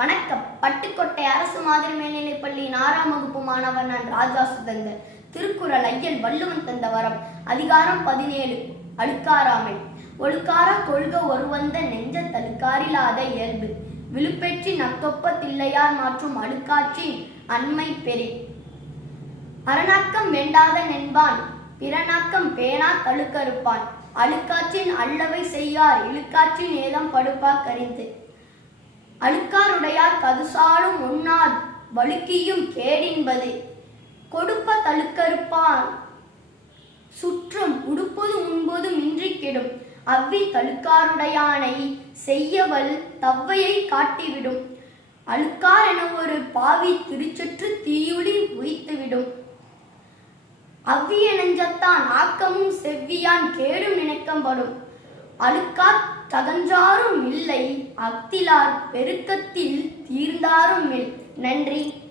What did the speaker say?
வணக்கம். பட்டுக்கோட்டை அரசு மாதிரி மேல்நிலைப் பள்ளியின் ஆறாம் வகுப்பு மாணவன் நான் ராஜா சுதந்தர் திருக்குறள் ஐயன் வள்ளுவன் தந்த வரம். அதிகாரம் பதினேழு. அழுக்காராமை ஒழுக்காரா கொள்க ஒருவந்த நெஞ்ச தழுக்காரிலாத இயல்பு. விழுப்பெற்றி நத்தொப்ப தில்லையார் மாற்றும் அழுக்காட்சி அண்மை பெரி அரணாக்கம் வேண்டாத நென்பான். பிறனாக்கம் பேனா தழுக்கறுப்பான். அழுக்காற்றின் அல்லவை செய்யார். இழுக்காற்றின் ஏதம் படுப்பா கரிந்து. அழுக்காருடையார் கதுசாலும் உண்ணார் வழுக்கியும் கேடின்பது. கொடுப்ப தழுக்கறுப்பான். சுற்றும் உடுப்பது உண்பதும் இன்றி கெடும் அவ்வி தழுக்காருடையானை செய்யவல் தவ்வையை காட்டிவிடும். அழுக்கார் என ஒரு பாவி திருச்சுற்று தீயுளி உய்த்துவிடும். அவ்விய நெஞ்சத்தான் ஆக்கமும் செவ்வியான் கேடும் நினைக்கப்படும் அழுக்காத் தகன்றாரும் இல்லை அக்திலார் பெருக்கத்தில் தீர்ந்தாரும் நன்றி.